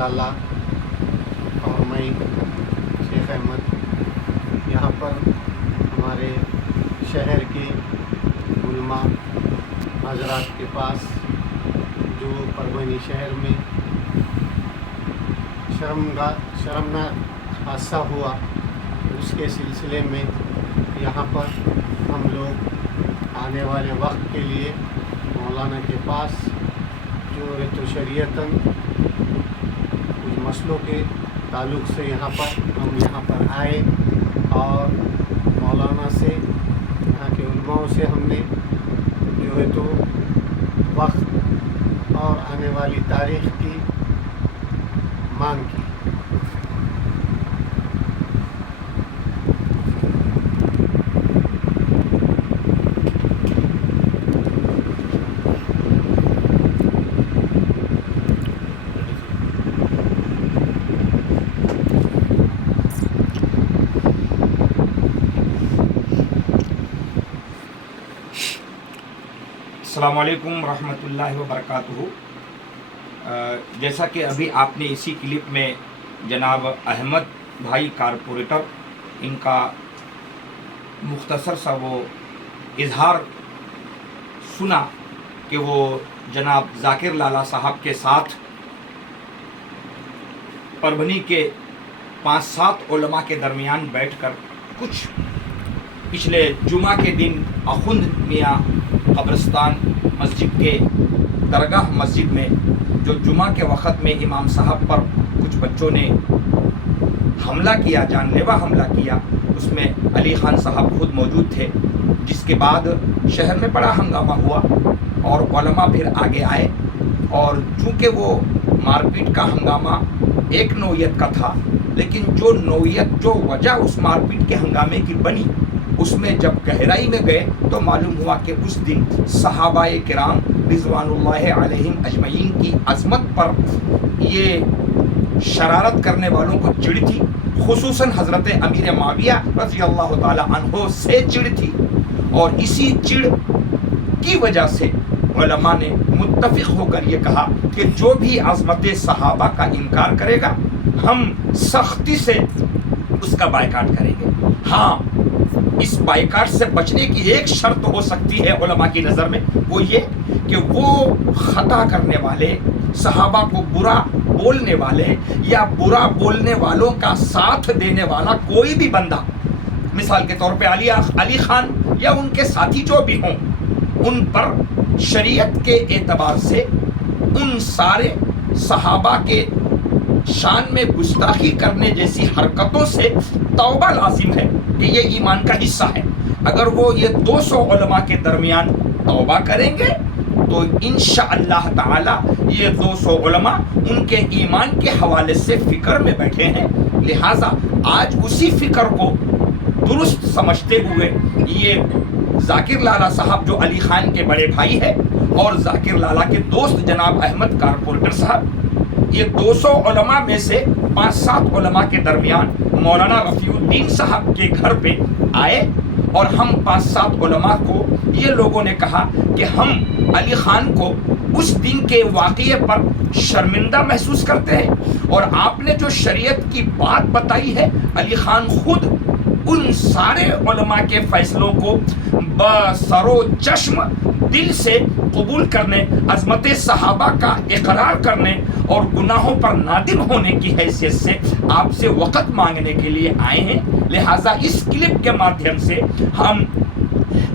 लाला और मैं शेख अहमद यहाँ पर हमारे शहर के उलमा हजरात के पास जो परभनी शहर में शर्मनाक हादसा हुआ, उसके सिलसिले में यहाँ पर हम लोग आने वाले वक्त के लिए मौलाना के पास जो तो शरीयतन कुछ मसलों के ताल्लुक़ से हम यहाँ पर आए और मौलाना से, यहाँ के उलमाओं से हमने जो है तो वक्त और आने वाली तारीख़ की मांग की। अस्सलाम वालेकुम रहमतुल्लाहि व बरकातुहू। जैसा कि अभी आपने इसी क्लिप में जनाब अहमद भाई कारपोरेटर इनका मुख्तसर सा वो इजहार सुना कि वो जनाब ज़ाकिर लाला साहब के साथ परभनी के 5-7 उलमा के दरमियान बैठकर कुछ पिछले जुमा के दिन अखुंद मियाँ कब्रिस्तान मस्जिद के दरगाह मस्जिद में जो जुमा के वक़्त में इमाम साहब पर कुछ बच्चों ने हमला किया, जानलेवा हमला किया, उसमें अली ख़ान साहब खुद मौजूद थे, जिसके बाद शहर में बड़ा हंगामा हुआ और उलमा फिर आगे आए। और चूँकि वो मारपीट का हंगामा एक नौयत का था, लेकिन जो नौयत जो वजह उस मारपीट के हंगामे की बनी, उसमें जब गहराई में गए तो मालूम हुआ कि उस दिन सहाबाए किराम रिज़वानुल्लाहि अलैहिम अजमईन की अज़मत पर ये शरारत करने वालों को चिढ़ थी, खुसूसन हज़रत अमीर माविया रज़ी अल्लाह ताला अन्हो से चिढ़ थी। और इसी चिढ़ की वजह से उलमा ने मुत्तफ़िक़ होकर ये कहा कि जो भी अज़मत सहाबा का इनकार करेगा हम सख्ती से उसका बायकाट करेंगे। हाँ, इस बाइकाट से बचने की एक शर्त हो सकती है उलमा की नज़र में, वो ये कि वो ख़ता करने वाले, सहाबा को बुरा बोलने वाले या बुरा बोलने वालों का साथ देने वाला कोई भी बंदा, मिसाल के तौर पे अली ख़ान या उनके साथी जो भी हों, उन पर शरीयत के एतबार से उन सारे सहाबा के शान में गुस्ताखी करने जैसी हरकतों से तौबा लाजिम है कि ये ईमान का हिस्सा है। अगर वो ये 200 उलमा के दरमियान तौबा करेंगे तो इंशाअल्लाह ताला ये 200 उलमा उनके ईमान के हवाले से फ़िक्र में बैठे हैं। लिहाजा आज उसी फ़िक्र को दुरुस्त समझते हुए ये ज़ाकिर लाला साहब जो अली ख़ान के बड़े भाई है और ज़ाकिर लाला के दोस्त जनाब अहमद कारपोरेटर साहब, ये 200 उलमा में से 5-7 उलमा के दरमियान मौलाना रफ़ीउद्दीन साहब के घर पे आए और हम 5-7 उलमा को ये लोगों ने कहा कि हम अली ख़ान को उस दिन के वाक़ये पर शर्मिंदा महसूस करते हैं और आपने जो शरीयत की बात बताई है, अली ख़ान खुद उन सारे उलमा के फ़ैसलों को बसरो चश्म दिल से कबूल करने, अज़मत सहाबा का इकरार करने और गुनाहों पर नादिम होने की हैसियत से आपसे वक़्त मांगने के लिए आए हैं। लिहाजा इस क्लिप के माध्यम से हम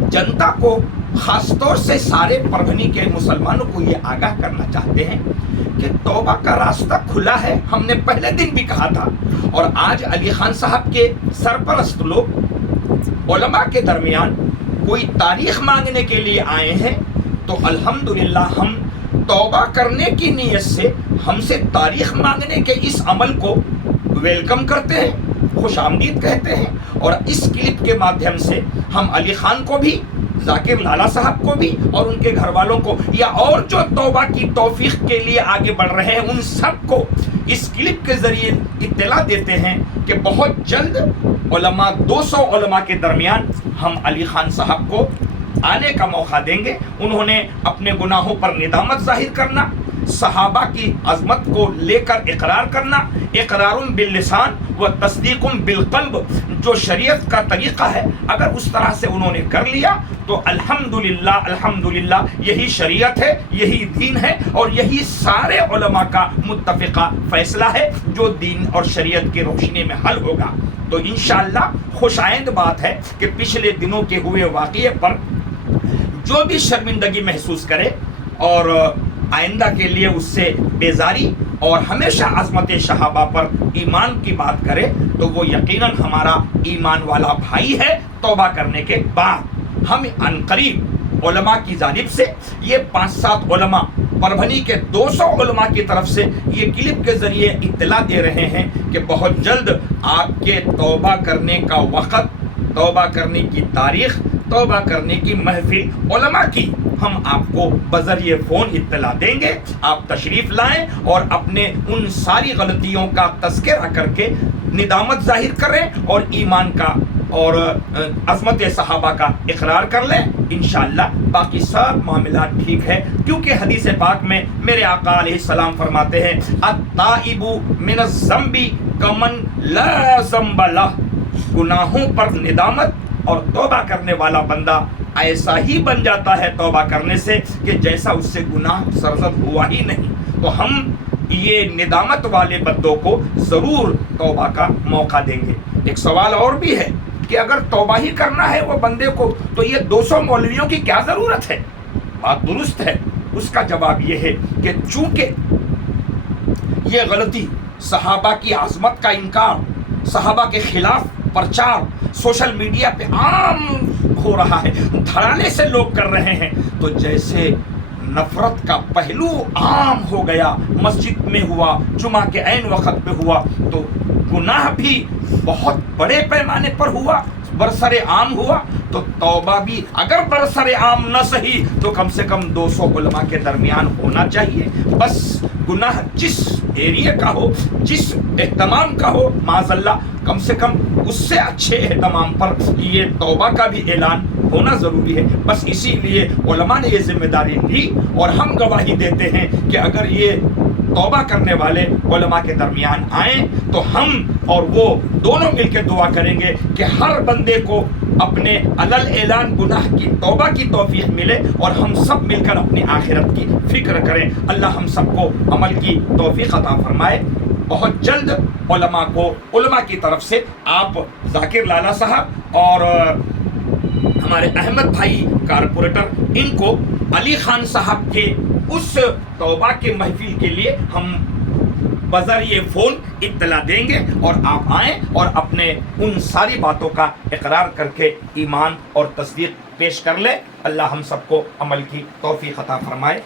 जनता को, ख़ास तौर से सारे परभनी के मुसलमानों को ये आगाह करना चाहते हैं कि तौबा का रास्ता खुला है। हमने पहले दिन भी कहा था और आज अली ख़ान साहब के सरपरस्त लोग उलमा के दरमियान कोई तारीख़ मांगने के लिए आए हैं तो अल्हम्दुलिल्लाह हम तौबा करने की नीयत से हमसे तारीख़ मांगने के इस अमल को वेलकम करते हैं, खुशामदीद कहते हैं। और इस क्लिप के माध्यम से हम अली ख़ान को भी, ज़ाकिर लाला साहब को भी और उनके घर वालों को या और जो तौबा की तौफीक के लिए आगे बढ़ रहे हैं उन सब को इस क्लिप के ज़रिए इत्तला देते हैं कि बहुत जल्द उलमा 200 उलमा के दरमियान हम अली ख़ान साहब को आने का मौका देंगे। उन्होंने अपने गुनाहों पर निदामत ज़ाहिर करना صحابہ کی عظمت کو لے کر اقرار کرنا، اقرار باللسان و تصدیق بالقلب، جو شریعت کا طریقہ ہے اگر اس طرح سے انہوں نے کر لیا تو الحمدللہ الحمدللہ یہی شریعت ہے، یہی دین ہے، اور یہی سارے علماء کا متفقہ فیصلہ ہے جو دین اور شریعت کی روشنی میں حل ہوگا۔ تو انشاءاللہ خوش آئند بات ہے کہ پچھلے دنوں کے ہوئے واقعے پر جو بھی شرمندگی محسوس کرے اور آئندہ کے لیے اس سے بیزاری اور ہمیشہ عظمت صحابہ پر ایمان کی بات کرے تو وہ یقیناً ہمارا ایمان والا بھائی ہے۔ توبہ کرنے کے بعد ہم عنقریب علماء کی جانب سے یہ 5-7 علماء پربھنی کے 200 علماء کی طرف سے یہ کلپ کے ذریعے اطلاع دے رہے ہیں کہ بہت جلد آپ کے توبہ کرنے کا وقت، توبہ کرنے کی تاریخ، توبہ کرنے کی محفل علماء کی ہم آپ کو بذریعہ فون اطلاع دیں گے۔ آپ تشریف لائیں اور اپنے ان ساری غلطیوں کا تذکرہ کر کے ندامت ظاہر کریں اور ایمان کا اور عظمت صحابہ کا اقرار کر لیں، انشاءاللہ باقی سب معاملات ٹھیک ہے، کیونکہ حدیث پاک میں میرے آقا علیہ السلام فرماتے ہیں التائب من الذنب کمن لا ذنب لہ، گناہوں پر ندامت اور توبہ کرنے والا بندہ ایسا ہی بن جاتا ہے توبہ کرنے سے کہ جیسا اس سے گناہ سرزد ہوا ہی نہیں۔ تو ہم یہ ندامت والے بندوں کو ضرور توبہ کا موقع دیں گے۔ ایک سوال اور بھی ہے کہ اگر توبہ ہی کرنا ہے وہ بندے کو تو یہ 200 مولویوں کی کیا ضرورت ہے؟ بات درست ہے۔ اس کا جواب یہ ہے کہ چونکہ یہ غلطی صحابہ کی عظمت کا انکار، صحابہ کے خلاف پرچار سوشل میڈیا پہ عام ہو رہا ہے، دھڑانے سے لوگ کر رہے ہیں، تو جیسے نفرت کا پہلو عام ہو گیا، مسجد میں ہوا، جمعہ کے عین وقت پہ ہوا، تو گناہ بھی بہت بڑے پیمانے پر ہوا، برسر عام ہوا، تو توبہ بھی اگر برسر عام نہ صحیح تو کم سے کم 200 علماء کے درمیان ہونا چاہیے۔ بس گناہ جس ایریے کا ہو، جس اہتمام کا ہو، معاذ اللہ کم سے کم اس سے اچھے اہتمام پر یہ توبہ کا بھی اعلان ہونا ضروری ہے۔ بس اسی لیے علماء نے یہ ذمہ داری لی اور ہم گواہی دیتے ہیں کہ اگر یہ توبہ کرنے والے علماء کے درمیان آئیں تو ہم اور وہ دونوں مل کے دعا کریں گے کہ ہر بندے کو اپنے علل اعلان گناہ کی توبہ کی توفیق ملے اور ہم سب مل کر اپنی آخرت کی فکر کریں۔ اللہ ہم سب کو عمل کی توفیق عطا فرمائے۔ بہت جلد علماء کی طرف سے آپ ذاکر لالا صاحب اور ہمارے احمد بھائی کارپوریٹر، ان کو علی خان صاحب کے اس توبہ کے محفل کے لیے ہم بذریعہ فون اطلاع دیں گے اور آپ آئیں اور اپنے ان ساری باتوں کا اقرار کر کے ایمان اور تصدیق پیش کر لیں۔ اللہ ہم سب کو عمل کی توفیق عطا فرمائے۔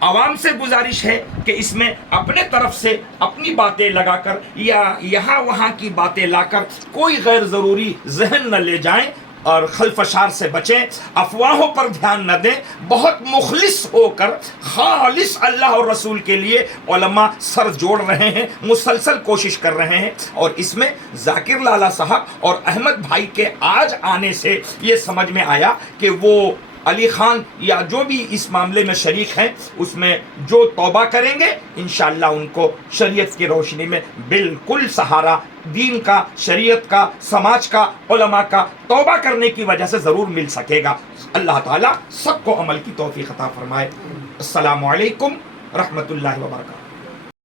عوام سے گزارش ہے کہ اس میں اپنے طرف سے اپنی باتیں لگا کر یا یہاں وہاں کی باتیں لا کر کوئی غیر ضروری ذہن نہ لے جائیں اور خلفشار سے بچیں، افواہوں پر دھیان نہ دیں۔ بہت مخلص ہو کر خالص اللہ اور رسول کے لیے علماء سر جوڑ رہے ہیں، مسلسل کوشش کر رہے ہیں، اور اس میں ذاکر لالا صاحب اور احمد بھائی کے آج آنے سے یہ سمجھ میں آیا کہ وہ علی خان یا جو بھی اس معاملے میں شریک ہیں اس میں جو توبہ کریں گے انشاءاللہ ان کو شریعت کی روشنی میں بالکل سہارا دین کا، شریعت کا، سماج کا، علماء کا توبہ کرنے کی وجہ سے ضرور مل سکے گا۔ اللہ تعالیٰ سب کو عمل کی توفیق عطا فرمائے۔ السلام علیکم رحمۃ اللہ وبرکاتہ۔